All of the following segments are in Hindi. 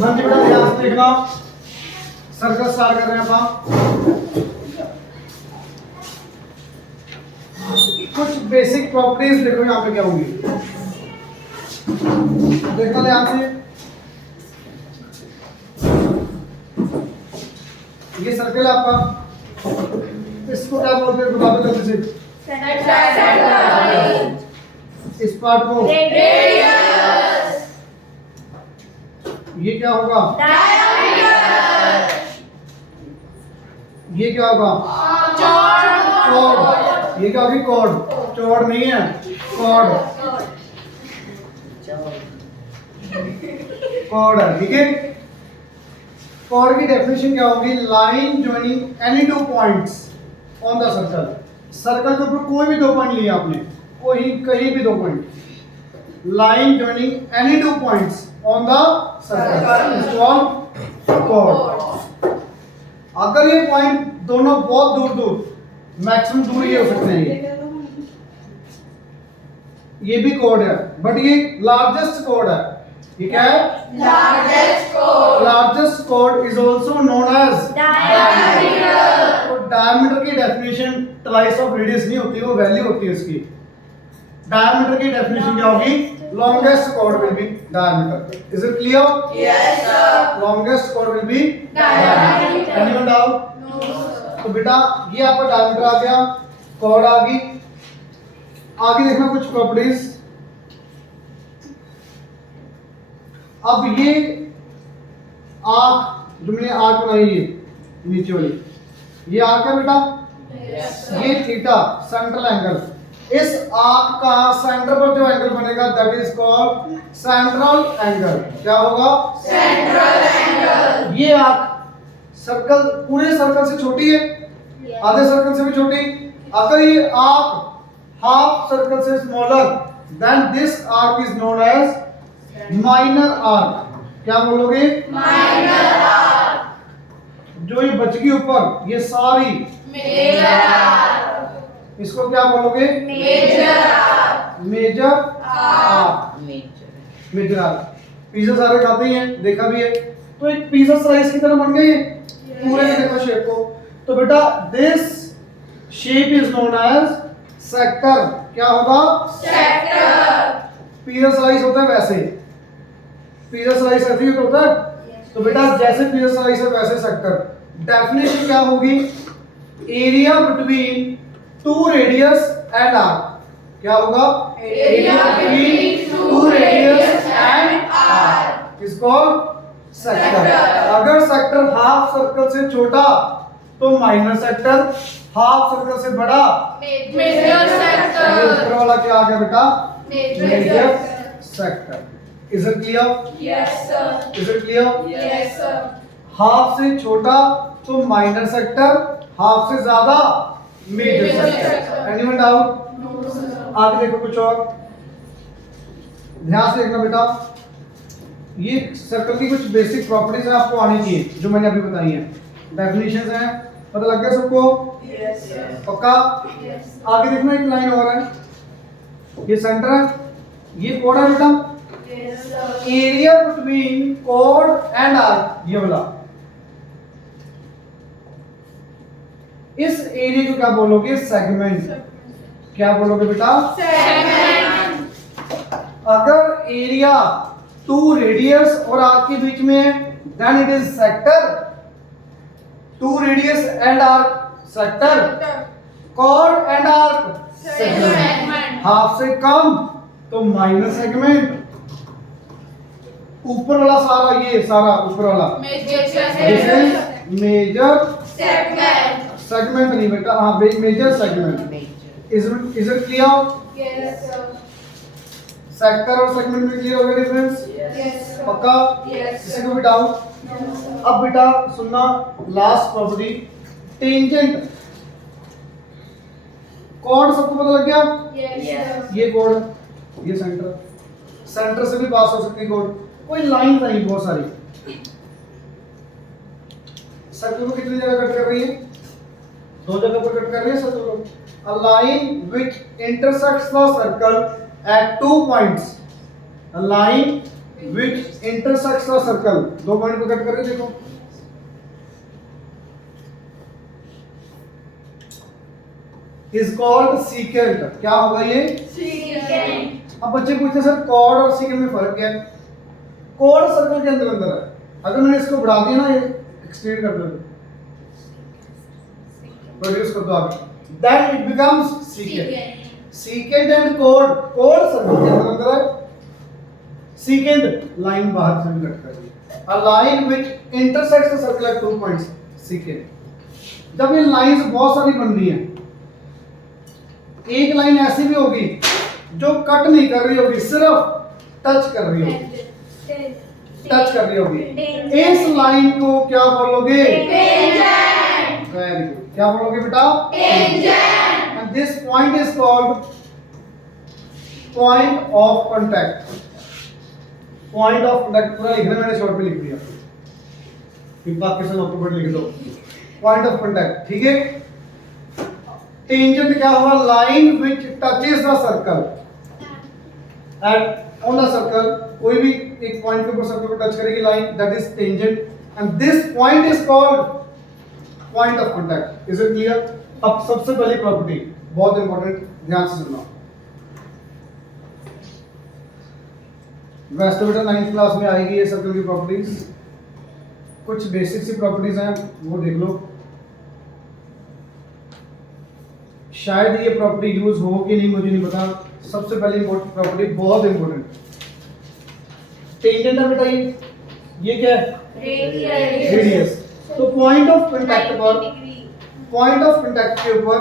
हाँ जी बेटा ध्यान से देखना, सर्कल स्टार्ट कर रहे हैं आप। कुछ बेसिक प्रॉपर्टीज देखो यहाँ पे क्या होंगी, देखना ध्यान से। ये सर्कल है आपका, इसको क्या बोलते हैं बता दो जल्दी से। इस पार्ट को रेडियस, ये क्या होगा, ये क्या होगा, कॉर्ड। ये क्या होगी, कॉर्ड। चौड़ नहीं है, कॉर्ड। कॉर्ड है, ठीक है। कॉर्ड की डेफिनेशन क्या होगी, line joining any two points on the circle. Circle के ऊपर कोई भी दो पॉइंट लिए आपने, कोई कहीं भी दो point, line joining any two points on the circle is called chord. अगर ये पॉइंट दोनों बहुत दूर दूर, मैक्सिमम दूर ये हो सकते हैं, ये भी कॉर्ड है, बट ये लार्जेस्ट कॉर्ड है। ये क्या है, लार्जेस्ट कोड, largest chord is also known as diameter. तो डायमीटर की डेफिनेशन ट्वाइस ऑफ रेडियस नहीं होती, वो वैल्यू होती है उसकी। डायमीटर की डेफिनेशन क्या होगी, longest chord will be diameter. Is it clear? Yes sir. Longest chord will be Diameter. Anyone doubt? No sir. तो बेटा ये आपका डायमीटर आ गया, कॉर्ड आ गई। आगे देखना कुछ प्रॉपर्टीज। अब ये आर्क जो मैंने आर्क बनाई है नीचे वाली, ये आर्क है बेटा, ये थीटा सेंट्रल एंगल। इस आर्क का सेंटर पर जो एंगल बनेगा that is called central angle. क्या होगा, सेंट्रल एंगल। ये आर्क सर्कल, पूरे सर्कल से छोटी है, आधे सर्कल से भी छोटी। अगर ये आर्क हाफ सर्कल से smaller than this arc is known as minor arc. क्या बोलोगे, माइनर आर्क। जो ये बच गई ऊपर ये सारी, मेजर आर्क। इसको क्या बोलोगे, major arc. Major arc. Major arc. Pizza सारे खाते ही हैं, देखा भी है, तो एक पिज्जा स्लाइस की तरह बन गई है पूरे का, देखो शेप को। तो बेटा this shape is known as sector. क्या होगा, सेक्टर। पिज्जा स्लाइस होता है वैसे, पिज्जा स्लाइस ऐसे ही होता है। तो बेटा जैसे पिज्जा स्लाइस है वैसे सेक्टर। डेफिनेशन क्या होगी, area between two radius and arc. क्या होगा, area between two radius and arc इसको सेक्टर। सेक्टर। अगर सेक्टर हाफ सर्कल से छोटा तो माइनर सेक्टर, हाफ सर्कल से बड़ा मेजर तो सेक्टर। ऊपर वाला क्या आ गया बेटा, major major sector. Sector. Is it clear? Yes sir. Is it clear? Yes sir. Half से छोटा तो माइनर सेक्टर, हाफ से ज्यादा major Major sector. sector. Anyone doubt? No sir. आगे देखो कुछ और, ध्यान से देखना बेटा। ये सर्कल की कुछ बेसिक प्रॉपर्टीज हैं, आपको आनी चाहिए जो मैंने अभी बताई हैं। डेफिनेशंस हैं, पता लग गया सबको? Yes sir. पक्का? यस। आगे देखना एक लाइन और है, ये सेंटर है, ये कोड है बेटा। Yes sir. Area between code and arc, ये वाला। इस एरिया को क्या बोलोगे, सेगमेंट। क्या बोलोगे बेटा, सेगमेंट। अगर एरिया टू रेडियस और आर्क के बीच में है then it is sector. Two radius and arc sector, chord and arc segment. Segment. Half से कम तो माइनर सेगमेंट। ऊपर वाला सारा, ये सारा ऊपर वाला major this segment. Is major segment. Segment नहीं बेटा, हाँ major segment. Is it clear? Yes sir. Sector और सेगमेंट में क्लियर हो गया डिफरेंस? Yes sir. पक्का? यस किसी को भी डाउट? अब बेटा सुनना, लास्ट प्रॉपर्टी टेंजेंट। कॉर्ड सबको पता लग गया? यस ये कॉर्ड, ये सेंटर, सेंटर से भी पास हो सकती है कॉर्ड। कोई लाइन नहीं, बहुत सारी। सर्कल को कितनी जगह कट कर रही है, दो जगह पर कट कर रही है सर्कल को। A line which intersects the circle at 2 points. A line which intersects the circle, दो पॉइंट को कट करके देखो, is called secant. क्या होगा ये? Secant. अब बच्चे पूछते हैं सर कॉर्ड और सेकंड में फर्क क्या है? कॉर्ड सर्कल के अंदर अंदर है, अगर मैंने इसको बढ़ा दिया ना, ये एक्सटेंड कर दो, प्रोड्यूस कर दो आगे, then it becomes secant. Secant and chord, chord circle के अंदर अंदर है, secant लाइन बाहर से भी कट कर दी, a line which intersects the circle at 2 points, secant. जब ये लाइंस बहुत सारी बन रही हैं, एक लाइन ऐसी भी होगी जो कट नहीं कर रही होगी, सिर्फ टच कर रही होगी, टच कर रही होगी, इस लाइन को क्या बोलोगे? Tangent. वेरी गुड, क्या बोलोगे बेटा? Tangent. And this point is called point of contact. Point of contact पूरा लिखना, मैंने शॉर्ट में लिख दिया, फिर बाकी सब आपको बट लिख दो. Point of contact, ठीक है. टेंजेंट क्या हुआ? Line which touches the circle eight on the circle, कोई भी एक पॉइंट के ऊपर सर्कल को टच करेगी line, that is tangent, and this point is called point of contact. Is it clear? अब सबसे पहली प्रॉपर्टी बहुत इंपॉर्टेंट, ध्यान से सुनना. वैसे बेटा 9th क्लास में आएगी ये सर्कल की प्रॉपर्टीज, कुछ बेसिक सी प्रॉपर्टीज हैं वो देख लो, शायद ये प्रॉपर्टी यूज हो कि नहीं मुझे नहीं पता. सबसे पहली प्रॉपर्टी बहुत इंपॉर्टेंट, टेंजेंट है बेटा, ये क्या है? Radius. रेडियस. तो पॉइंट ऑफ कांटेक्ट पर, पॉइंट ऑफ कांटेक्ट के ऊपर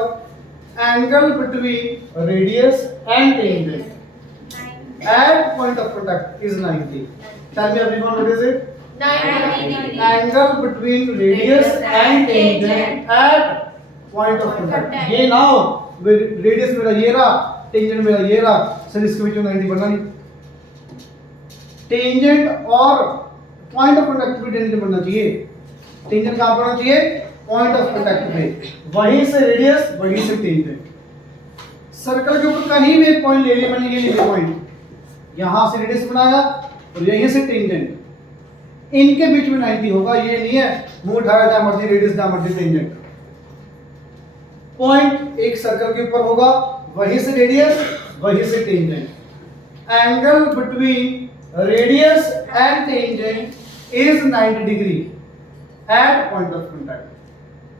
angle between radius and tangent at point of contact is 90. Tell me everyone what is it? 90. Angle between radius and tangent at point of contact. ये ना हो रेडियस मेरा ये रहा, टेंजेंट मेरा ये रहा, सर इसके बीच में 90 बनना नहीं. टेंजेंट और पॉइंट ऑफ कांटेक्ट भी टेंजेंट बनना चाहिए. टेंजेंट कहां पर होना चाहिए? पॉइंट ऑफ कांटेक्ट पे, वहीं से रेडियस, वहीं से टेंजेंट. सर्कल के ऊपर कहीं भी एक पॉइंट ले लिया मैंने, ये ले लिया पॉइंट, यहां से रेडियस बनाया और यहीं से टेंजेंट, इनके बीच में 90 होगा. ये नहीं है मुंह उठाया जहां मर्जी रेडियस जहां मर्जी टेंजेंट. पॉइंट एक सर्कल के ऊपर होगा, वहीं से रेडियस, वहीं से tangent. Angle between radius and tangent is 90 degree at point of contact.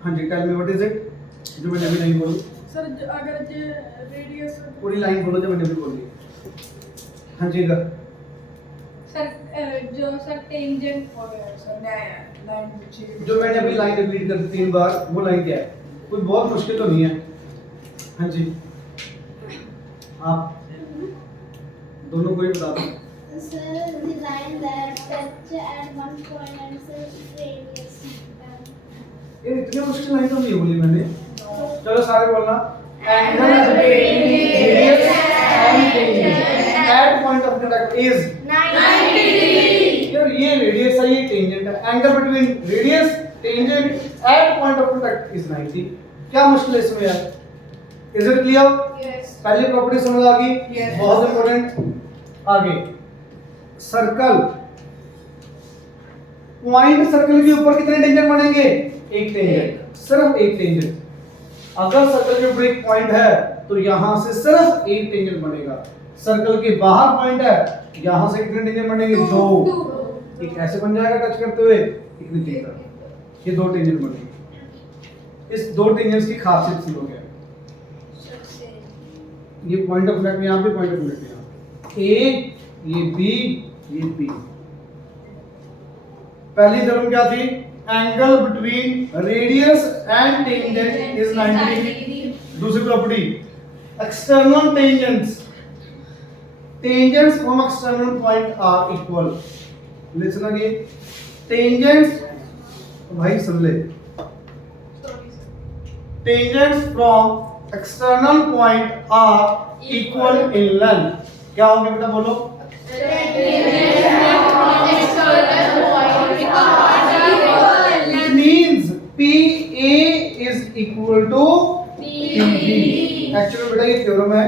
हाँ जी, tell me what is it? जो मैंने अभी नहीं बोली सर अगर जे रेडियस पूरी लाइन बोलो जो मैंने अभी बोली. हाँ जी इधर सर जो सर टेंजेंट हो गया सर लाइन विच जो मैंने अभी लाइन रिपीट कर दी 3 बार, वो लाइन क्या है? कोई बहुत मुश्किल तो नहीं है. हाँ जी, आप दोनों को ही बता दो. Sir, the line that touch at one point and sir radius. ये इतनी मुश्किल लाइन तो नहीं बोली मैंने. चलो सारे बोलना. Angle between radius and radius tangent at point of contact is 90 degree. यार ये रेडियस है, ये टेंजेंट है. Angle between radius tangent at point of contact is 90. क्या मुश्किल है इसमें यार? Is it clear? Yes. पहली प्रॉपर्टी समझ आ गई? Yes. बहुत इंपॉर्टेंट. आगे सर्कल, पॉइंट सर्कल के ऊपर कितने टेंजेंट बनेंगे? एक टेंजेंट, सिर्फ एक टेंजेंट. अगर सर्कल के ऊपर एक पॉइंट है तो यहां से सिर्फ एक टेंजेंट बनेगा. सर्कल के बाहर पॉइंट है, यहां से कितने टेंजेंट बनेंगे? 2. एक ऐसे बन जाएगा टच करते हुए, एक नीचे की तरफ, ये 2 टेंजेंट बनेंगे. इस 2 टेंजेंट्स की खासियत सुनो क्या. ये पॉइंट ऑफ कांटेक्ट यहाँ पे, पॉइंट ऑफ कांटेक्ट यहाँ, ए, ये बी, ये बी. पहली थ्योरम क्या थी? Angle between radius and tangent is 90 degree. दूसरी property external tangents, tangents from external point are equal. Listen again. Tangents, भाई सुन ले, tangents from external point are equal in length. क्या होंगे बेटा बोलो? It means PA is equal to PB. Actually बेटा ये थ्योरम है,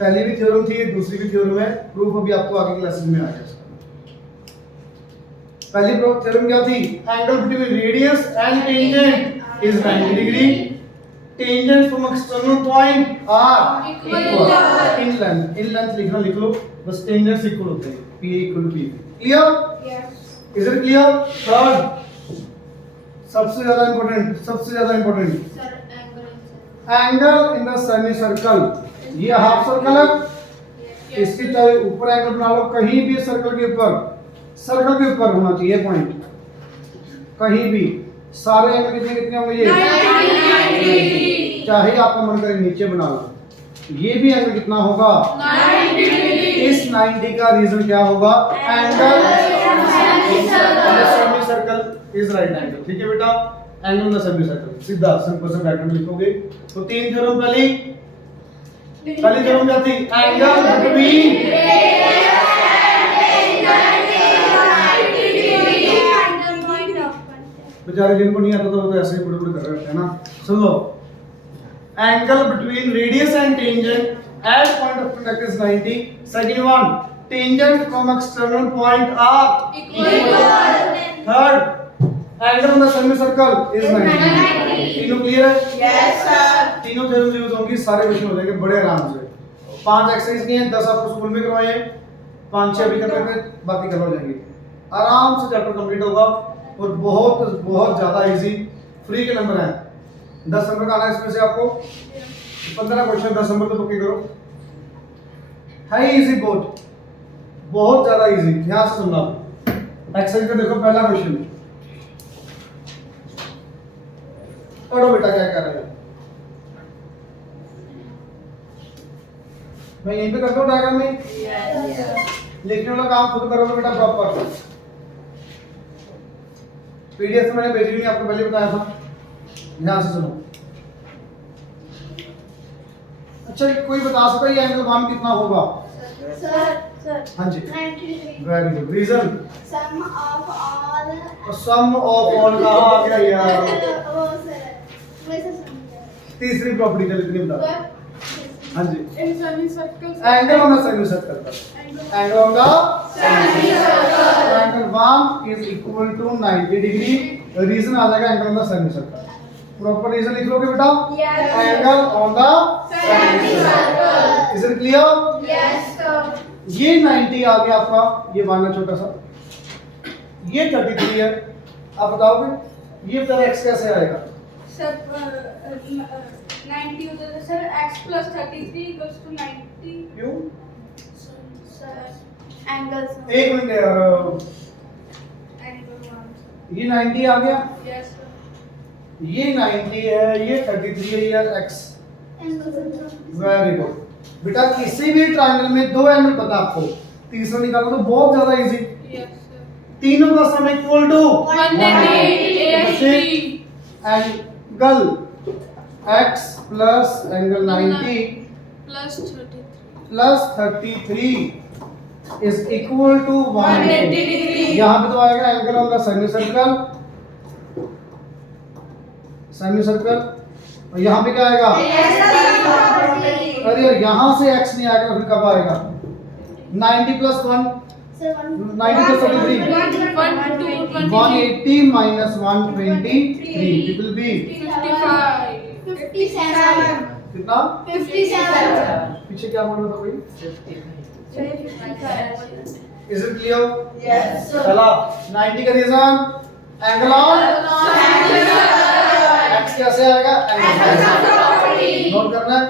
पहली भी थ्योरम थी, दूसरी भी थ्योरम है. प्रूफ अभी आपको आगे क्लासेस में आ जाएगा. पहली थ्योरम क्या थी? Angle between radius and tangent is 90 degree. Tangent from external point are equal in length. In length लिखना लिख लो, बस टेंजेंट्स इक्वल होते हैं, p equal p। Clear? Yes. Is it clear? Third सबसे ज्यादा इंपॉर्टेंट, सबसे ज्यादा important, angle in the semi circle. ये हाफ सर्कल है, इसकी चाहे ऊपर एंगल बना लो, कहीं भी सर्कल के ऊपर, सर्कल के ऊपर होना चाहिए पॉइंट, कहीं भी। सारे एंगल कितने कितने होंगे ये? 90। चाहे आपका मन करे नीचे बना लो, ये भी एंगल कितना होगा? 90 डिग्री। इस 90 का रीजन क्या होगा? Angle semi circle is right angle. ठीक है बेटा, angle in the semi circle, सीधा सिंपल सा डायग्राम लिखोगे। तो तीन थ्योरम पहली थ्योरम क्या थी? एंगल बिटवीन बेचारे जिनको नहीं आता तो वो तो ऐसे ही बुड़ कर रहे होते हैं ना। सुन लो, angle between radius and tangent at point of contact is 90। Second one, tangent from external point are equal. Third, angle on the semi circle is 90। तीनों क्लियर है? Yes, sir. तीनों थ्योरम यूज होंगी, सारे क्वेश्चन हो जाएंगे बड़े आराम से। 5 एक्सरसाइज नहीं है, 10 आपको स्कूल में करवाए, 5-6 भी कर लेते, बाकी करवा जाएंगे। आराम से चैप्टर कंप्लीट होगा और बहुत बहुत ज्यादा इजी। फ्री के नंबर हैं, 10 नंबर का आना है, इसमें से आपको 15 क्वेश्चन 10 नंबर तो पक्के करो। है इजी, बहुत बहुत ज्यादा इजी। ध्यान से सुनना। एक्सरसाइज का देखो पहला क्वेश्चन, पढ़ो बेटा क्या कर रहे हो। मैं यहीं पे करता हूँ डायग्राम में। लिखने वाला काम खुद करोगे बेटा प्रॉपर। पीडीएफ में मैंने भेजी नहीं, आपको पहले बताया था। ध्यान से सुनो। अच्छा, कोई बता सकता है ये एंगल 1 कितना होगा? सर हाँ जी, 90 degree. Very good. Reason? Sum of all sum of all कहाँ आ गया यार? वो सर वैसे समझा। तीसरी प्रॉपर्टी चल इतनी बता। हाँ जी, In semi circles. Angle on the semi circle. Angle on the Semi circle. Angle 1 is equal to 90 degree. Reason आ जाएगा angle on the semi circle. Proper reason लिख लोगे बेटा? Yes. Angle on the Semi circle. Is it clear? Yes, sir. ये 90 आ गया आपका, ये मान है छोटा सा, ये 33 है। आप बताओगे ये तेरा x कैसे आएगा? Sir, 90 होता है sir, x plus 33 equals to 90. क्यों? एंगल्स एक मिनट यार, Angle 1. ये 90 आ गया, Yes, sir. ये 90 है, ये 33 है यार x। एंगल्स वेरी गुड बेटा। किसी भी ट्रायंगल में दो एंगल पता आपको, तीसरा निकालो तो बहुत ज्यादा इजी। Yes, sir. तीनों का sum equal to 180 ASP. Angle x plus angle 90 Plus 33. Plus 33 is equal to 180 degree. यहाँ पे तो आएगा angle on the semi circle, semi circle. और यहाँ पे क्या आएगा? अरे यार यहाँ से x नहीं आएगा, फिर कब आएगा? 90 plus 1, 90 plus 33, 180 minus 123, it will B 55. 57 कितना? 57 पीछे क्या बोल रहा था भाई? Is it clear? Yes, sir. चला 90 का रीजन एंगल ऑन x कैसे आएगा? एंगल नोट करना है,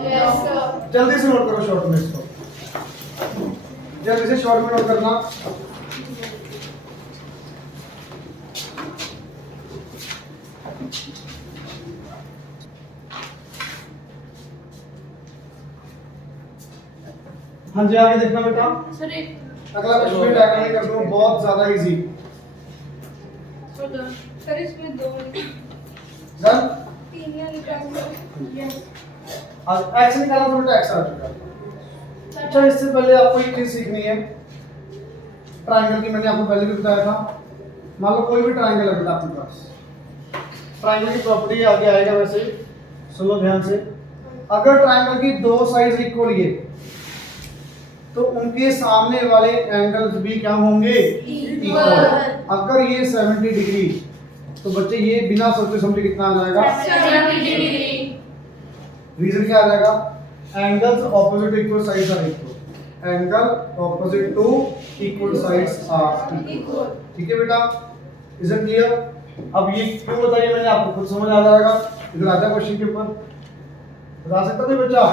Yes, sir. जल्दी से नोट करो शॉर्ट में इसको, जल्दी से शॉर्ट में नोट करना। हाँ जी, आगे देखना बेटा। Sir, एक अगला क्वेश्चन डायग्राम कर दो, बहुत ज्यादा इजी। सर इसमें दो डन। तीन या निकाल। Yes. आज x निकाला तो बेटा x आ चुका। अच्छा, इससे पहले आपको एक चीज सीखनी है। ट्रायंगल की मैंने आपको पहले भी बताया था। मान लो कोई भी ट्रायंगल है बेटा आपके पास, ट्रायंगल की प्रॉपर्टी आगे आएगा वैसे, सुनो ध्यान से। अगर ट्रायंगल की दो साइड्स इक्वल ये, तो उनके सामने वाले एंगल्स भी क्या होंगे? इक्वल। अगर ये 70 डिग्री तो बच्चे ये बिना सोचे समझे कितना आ जाएगा? 70 डिग्री। रीजन क्या आ जाएगा? Angles opposite equal sides are equal. Angle opposite to equal sides are equal. ठीक है बेटा, इज इट क्लियर? अब ये क्यों बताइए मैंने, आपको खुद समझ आ जाएगा। इधर आता है क्वेश्चन के ऊपर, बता सकता है बच्चा?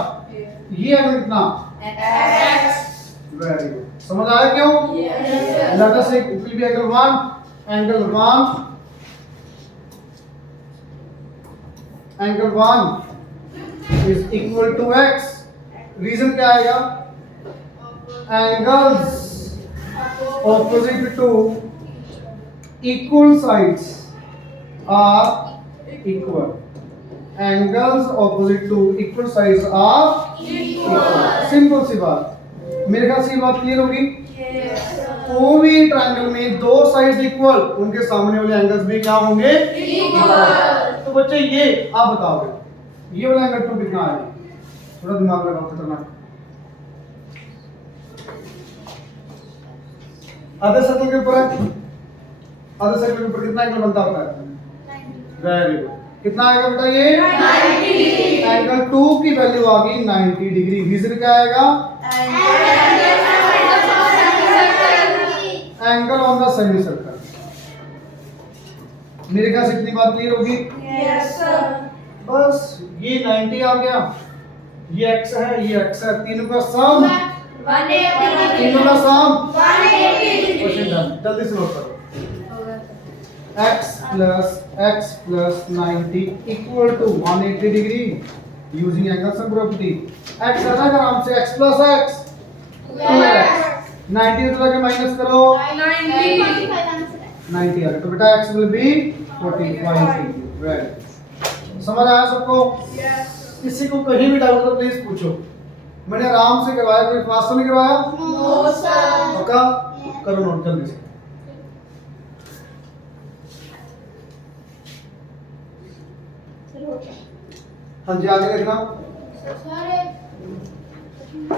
ये एंगल कितना? X। वेरी गुड, समझ आया क्यों? Let us say it will be angle 1 is equal to x। Reason क्या आएगा? Angles opposite to equal sides are equal. Angles opposite to equal sides are equal. Simple सी बात। मेरे ख्याल से ये बात क्लियर होगी। कोई भी ट्रायंगल में दो साइड्स इक्वल, उनके सामने वाले एंगल्स भी क्या होंगे? तो बच्चे ये आप बताओगे ये वाला एंगल 2 कितना आएगा? थोड़ा दिमाग लगाओ, खतरनाक। आधे सर्कल के ऊपर है, आधे सर्कल के ऊपर कितना एंगल बनता होता है? वेरी गुड, कितना आएगा बेटा? ये 90 डिग्री। एंगल 2 की वैल्यू आ गई 90 डिग्री। रीजन क्या आएगा? Angle on the semi circle. मेरे ख्याल से इतनी बात क्लियर होगी। बस ये 90 आ गया, ये x है, ये x है, तीनों का सम, तीनों का सम 180 डिग्री। Question done. जल्दी से नोट करो। x plus 90 equal to 180 degree using angle sum property। x है ना, आराम से x plus x 2x। 90 को लगे माइनस करो, 90 आ गया, तो बेटा x will be 45 degree. Very, समझ आया सबको? किसी को कहीं भी डाउट हो तो प्लीज पूछो। मैंने आराम से करवाया, कोई क्लास तो नहीं करवाया? पक्का? करो नोट जल्दी से। हाँ जी, आगे देखना,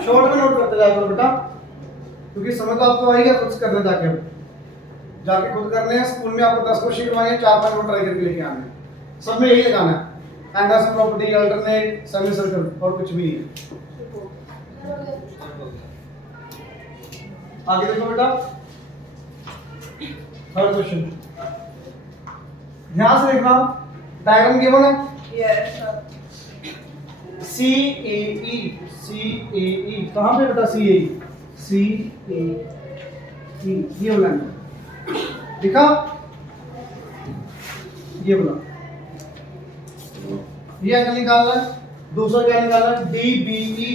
शॉर्ट में नोट करते जाओ बेटा, क्योंकि समझ तो आपको आएगा। खुद से करना, जाके खुद करने हैं। स्कूल में आपको 10 क्वेश्चन करवाएंगे, 4-5 नोट ट्राई करके लेके आने हैं। सब में यही लगाना है, angle sum property, alternate, semi circle, और कुछ भी नहीं। आगे देखो बेटा, थर्ड क्वेश्चन, ध्यान से देखना। डायग्राम गिवन है CAE, कहाँ पे बेटा CAE? CAE ये वाला दिखा, ये वाला, ये एंगल निकालना है। दूसरा क्या निकालना है? DBE,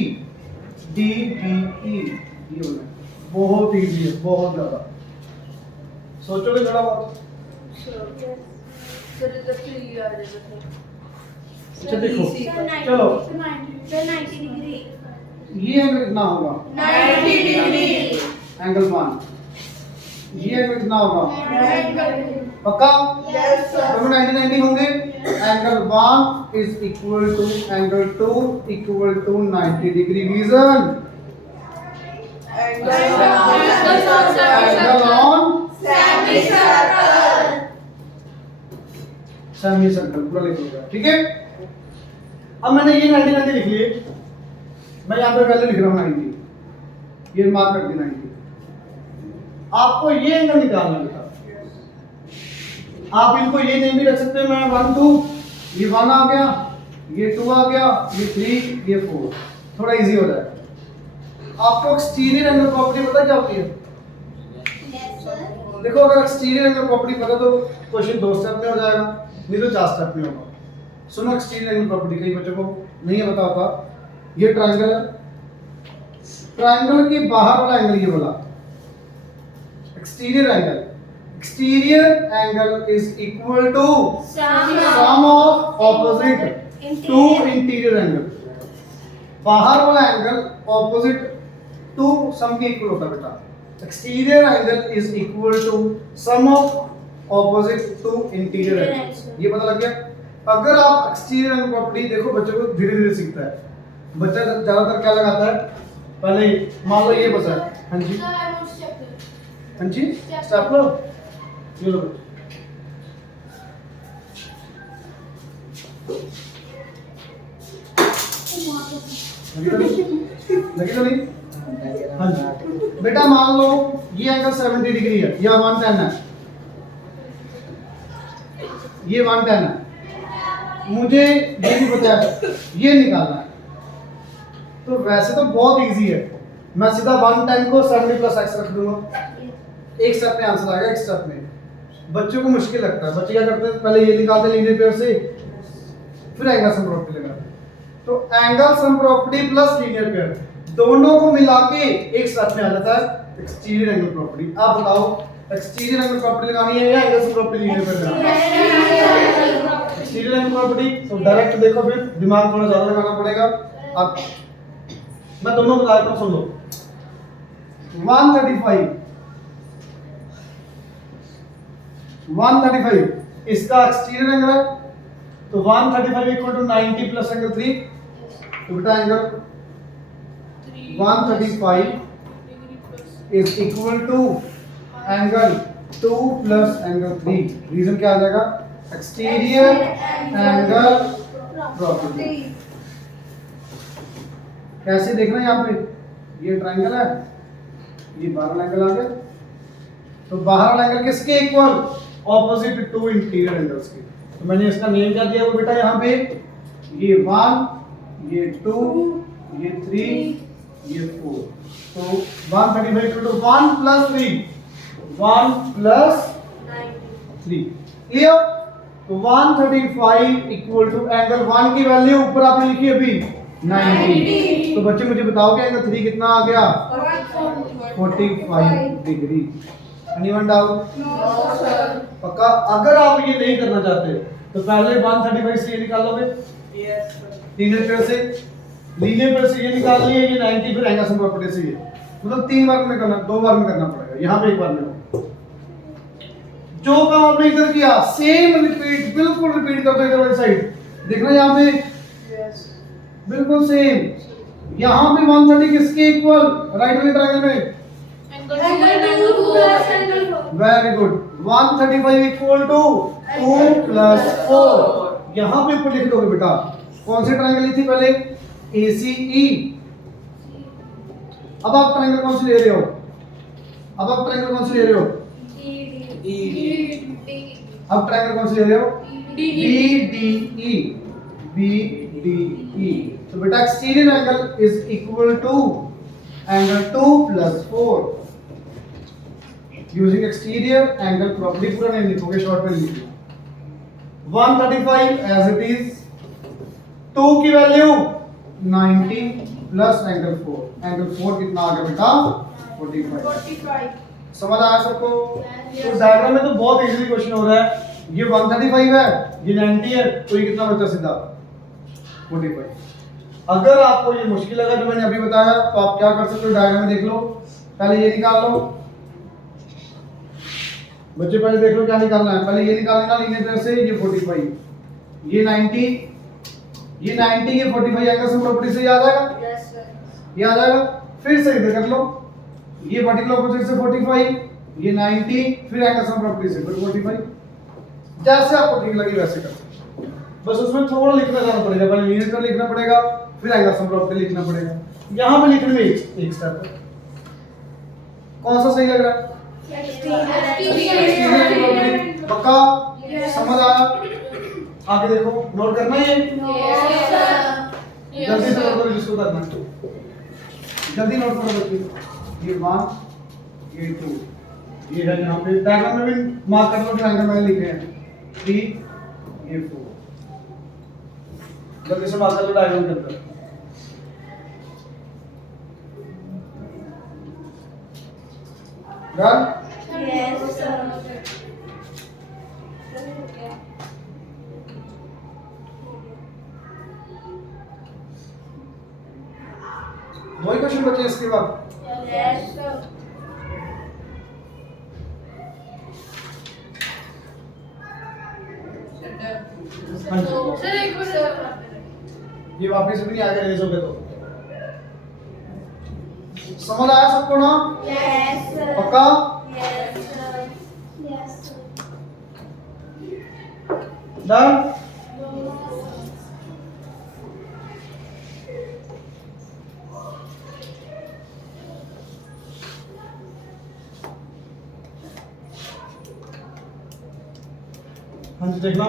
ये वाला बहुत इजी है, बहुत ज्यादा। सोचोगे थोड़ा बहुत? अच्छा देखो, चलो ये एंगल कितना होगा? 90 डिग्री। एंगल 1। ये एंगल कितना होगा? पक्का? दोनों 90 होंगे। Angle 1 is equal to angle 2 equal to 90 degree. Reason? Angle on semi circle पूरा लिख लो, ठीक है? अब मैंने ये 90 लिख लिए, मैं यहाँ पे वैल्यू लिख रहा हूँ 90, ये मार्क कर दी 90। आपको ये एंगल निकालना बेटा। आप इनको ये नेम भी रख सकते हैं, मैं 1 2, ये 1 आ गया, ये 2 आ गया, ये 3, ये 4, थोड़ा इजी हो जाएगा। आपको एक्सटीरियर एंगल प्रॉपर्टी पता क्या होती है? देखो, अगर एक्सटीरियर एंगल प्रॉपर्टी पता तो क्वेश्चन 2 स्टेप में हो जाएगा, नहीं तो 4 स्टेप में होगा। सुनो एक्सटीरियर एंगल प्रॉपर्टी, कई बच्चों को नहीं है पता होता। ये ट्रायंगल है, ट्रायंगल के बाहर वाला एंगल ये वाला exterior angle. Exterior angle is equal to sum of opposite to interior angle. बाहर वाला एंगल ऑपोजिट टू सम के इक्वल होता है बेटा। Exterior angle is equal to sum of opposite to interior angle. ये पता लग गया? अगर आप एक्सटीरियर एंगल प्रॉपर्टी देखो, बच्चों को धीरे धीरे सीखता है। बच्चा ज्यादातर क्या लगाता है? पहले मान लो ये बचा है। हाँ जी Sir, I want stapler. हाँ जी स्टेपलर ये लो लगी तो नहीं हाँ जी बेटा मान लो ये एंगल 70 डिग्री है या 110 है ये 110 है मुझे ये भी पता है ये निकालना है तो वैसे तो बहुत इजी है मैं सीधा 110 को 70 प्लस एक्स रख दूंगा एक स्टेप में आंसर आएगा एक स्टेप में बच्चों को मुश्किल लगता है बच्चे क्या करते हैं पहले ये निकालते हैं लीनियर पेयर से फिर एंगल सम प्रॉपर्टी लगाते हैं तो angle sum property plus linear pair दोनों को मिला के एक स्टेप में आ जाता है एक्सटीरियर एंगल प्रॉपर्टी आप बताओ एक्सटीरियर एंगल प्रॉपर्टी लगानी है या angle sum property linear pair लगानी है एक्सटीरियर एंगल प्रॉपर्टी तो डायरेक्ट देखो फिर दिमाग थोड़ा ज्यादा लगाना पड़ेगा अब मैं दोनों बता देता हूं सुन लो 135 इसका एक्सटीरियर एंगल है तो 135 इक्वल टू 90 प्लस एंगल 3 तो बेटा angle 135 is equal to angle 2 plus angle 3 reason क्या आ जाएगा एक्सटीरियर एंगल प्रॉपर्टी कैसे देखना है यहाँ पे ये ट्रायंगल है ये बाहर वाला एंगल आ गया तो बाहर वाला एंगल किसके equal opposite to interior angles के तो मैंने इसका नेम क्या दिया वो बेटा यहाँ पे ये 1 ये 2 ये 3 ये 4 तो 135 equal to 1 plus 3 1 plus 3 clear तो 135 इक्वल टू एंगल 1 की वैल्यू ऊपर आपने लिखी अभी 90 तो बच्चे मुझे बताओ कि एंगल 3 कितना आ गया 45 degree anyone doubt no sir पक्का अगर आप ये नहीं करना चाहते तो पहले 135 से ये निकाल लोगे यस सर लीनियर पेयर से लीनियर पेयर से ये निकाल लिए ये 90 फिर एंगल सम प्रॉपर्टी से ये मतलब 3 बार में करना 2 बार में करना पड़ेगा यहाँ पे एक बार में जो काम आपने इधर किया सेम रिपीट बिल्कुल रिपीट कर दो इधर वाली साइड देखना यहाँ पे यस बिल्कुल सेम यहाँ पे 130 किसके इक्वल राइट वाले ट्रायंगल में Angle 2 plus angle 4. Very good 135 equal to 2 plus 4 यहाँ पे ऊपर लिख दोगे बेटा कौन सी ट्रायंगल ली थी पहले ACE अब आप ट्रायंगल कौन सी ले रहे हो अब आप ट्रायंगल कौन सी ले रहे हो अब ट्रायंगल कौन सी ले रहे हो BDE तो बेटा exterior angle is equal to angle 2 plus 4 using exterior angle property पूरा नहीं लिखोगे शॉर्ट में लिखो 135 एज इट इज 2 की वैल्यू 90 प्लस एंगल 4 कितना आ गया बेटा 45 समझ आया सबको तो डायग्राम में तो बहुत इजीली क्वेश्चन हो रहा है ये 135 है ये 90 है तो ये कितना बचा सीधा 45 अगर आपको ये मुश्किल लगा जो मैंने अभी बताया तो आप क्या कर सकते हो डायग्राम में देख लो पहले ये निकाल लो बच्चे पहले देख लो क्या निकालना है पहले ये निकालना लीनियर पेयर से ये 45 ये 90 ये 45 एंगल सम प्रॉपर्टी से याद आएगा यस सर ये आ जाएगा फिर से इधर कर लो ये वर्टिकल ऑपोजिट से 45 ये 90 फिर एंगल सम प्रॉपर्टी से फिर 45 जैसे आपको ठीक लगे वैसे कर सकते बस उसमें थोड़ा लिखना जाना पड़ेगा पहले लीनियर पेयर लिखना पड़ेगा फिर एंगल सम प्रॉपर्टी लिखना पड़ेगा यहाँ पे लिखने में एक स्टेप है कौन सा सही लग रहा है एक्सटीरियर प्रॉपर्टी पक्का समझ आया आगे देखो नोट करना है जल्दी से नोट करो जिसको करना है जल्दी नोट करो बच्चे ये 1 ये 2 ये है यहाँ पे डायग्राम में भी मार्क कर लो ट्रायंगल मैंने लिखे हैं 3 ये 4 जल्दी से मार्क कर लो डायग्राम के अंदर डन Yes, sir. दो ही क्वेश्चन बचे इसके बाद Yes, sir. हाँ जी सर एक बार ये वापस भी नहीं आएगा रेज हो गए तो समझ आया सबको ना? Yes, sir. पक्का? Yes, sir. Yes, sir. Done? हाँ जी देखना,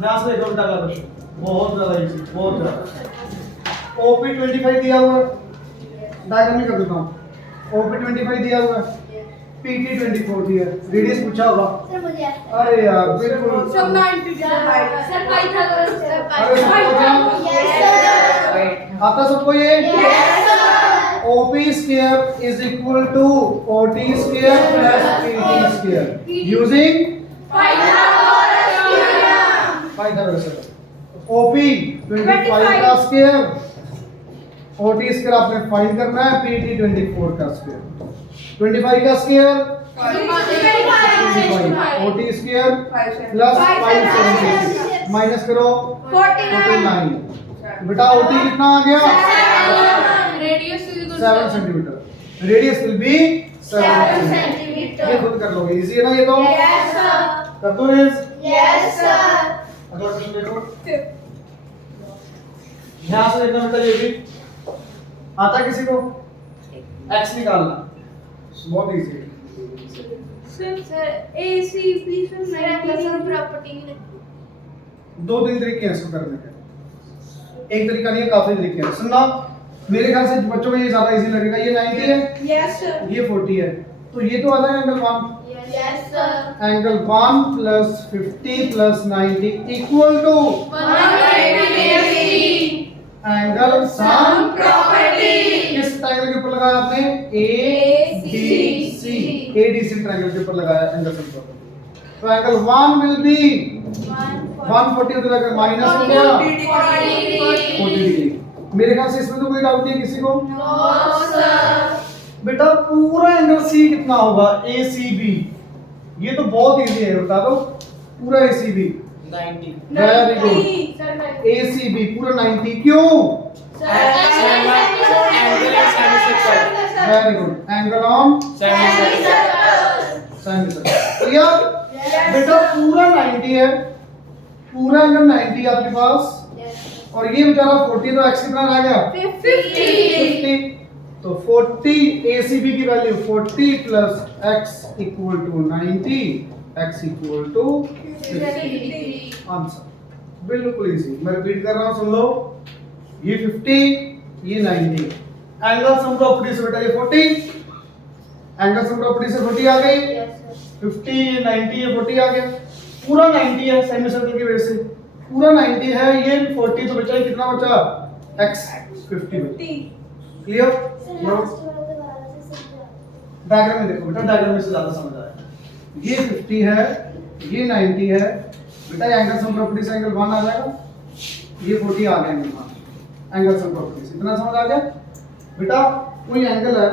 ध्यान से देखो बेटा का क्वेश्चन, बहुत ज्यादा इजी, बहुत ज्यादा। ओपी 25 दिया हुआ है, डायग्राम में कर देता हूँ। ओपी 25 दिया हुआ है, पीटी 24 दिया है, रेडियस पूछा होगा। Sir, मुझे आता है. अरे यार बिल्कुल सब 90 Sir, Pythagoras, sir. अरे सबको Yes, sir. आता सबको ये? Yes, sir. OP square is equal to OT square plus PT square using Pythagoras theorem. Pythagoras theorem. OP 25 का स्क्वायर, OT स्क्वायर आपने फाइंड करना है, PT 24 का स्क्वायर। 25 का square 25, OT square plus 576 minus करो 49। बेटा OT कितना आ गया? Radius 7 centimetre. Radius will be 7 7 centimetre. ये centimeter. खुद कर लोगे, इजी है ना ये तो? Yes, sir. कर दो इस Yes, sir. अगला क्वेश्चन देखो, ध्यान से देखना बेटा। ये भी आता है किसी को? x निकालना बहुत इजी है। सर एसीबी से प्रॉपर्टी दो तीन तरीके हैं इसको करने के, एक तरीका नहीं है, काफी तरीके हैं। सुनना, मेरे ख्याल से बच्चों को ये ज्यादा इजी लगेगा। ये 90 है, यस सर ये 40 है, तो ये तो आता है angle 1। Yes, sir. Angle 1 plus 50 plus 90 equal to 180 angle sum property किस ट्रायंगल के ऊपर लगाया आपने? ADC। ADC ट्रायंगल के ऊपर लगाया एंगल सम प्रॉपर्टी। तो एंगल 1 विल बी 140 उधर अगर माइनस हो गया 40 डिग्री। मेरे ख्याल से इसमें तो कोई डाउट नहीं है किसी को? No, sir. बेटा पूरा एंगल C कितना होगा? ACB। ये तो बहुत इजी है, बता दो। पूरा ACB 90 वेरी गुड। ACB पूरा 90 क्यों? Very good. Angle on clear? बेटा पूरा 90 है, पूरा एंगल 90 आपके पास, और ये बेचारा 40, तो x कितना रह गया? 50। तो 40 ACB की value 40 plus x equal to 90, x equal to 50। Answer बिल्कुल इजी। मैं रिपीट कर रहा हूं, सुन लो। ये 50, ये 90। एंगल सम प्रॉपर्टी से बेटा ये 40, एंगल सम प्रॉपर्टी से 40 आ गई, 50 ये 90 ये 40 आ गया। पूरा 90 है, सेमी सर्कल की वजह से पूरा 90 है, ये 40, तो बचा कितना बचा? x 50 बचा। क्लियर? डायग्राम में देखो बेटा, डायग्राम में से ज्यादा समझ आएगा। ये 50 है, ये 90 है बेटा, एंगल सम प्रॉपर्टी से एंगल 1 आ जाएगा, ये 40 आ गया एंगल 1 एंगल सम प्रॉपर्टी से। इतना समझ आ गया बेटा? कोई एंगल है,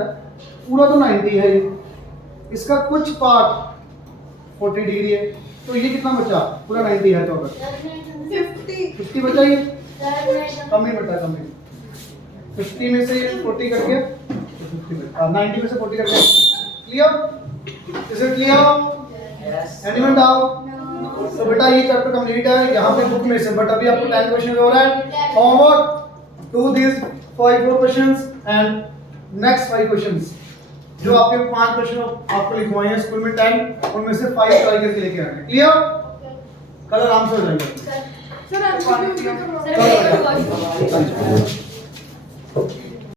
पूरा तो 90 है, इसका कुछ पार्ट 40 डिग्री है, तो ये कितना बचा? पूरा 90 है तो अगर 50 बचा, ये कम ही बचा, कम ही। 50 में से 40 कट गया तो 50 बचा, 90 में से 40 कट गया। Clear? Is it clear? Yes anyone doubt? तो बेटा ये चैप्टर कंप्लीट है यहाँ पे बुक में से, बट अभी आपको 10 क्वेश्चन हो रहा है। Homework do this 5 questions and next 5 questions जो आपके 5 क्वेश्चन आपको लिखवाए हैं स्कूल में 10, उनमें से 5 ट्राई करके लेके आए। क्लियर? कल आराम से हो जाएगा। सर चलो।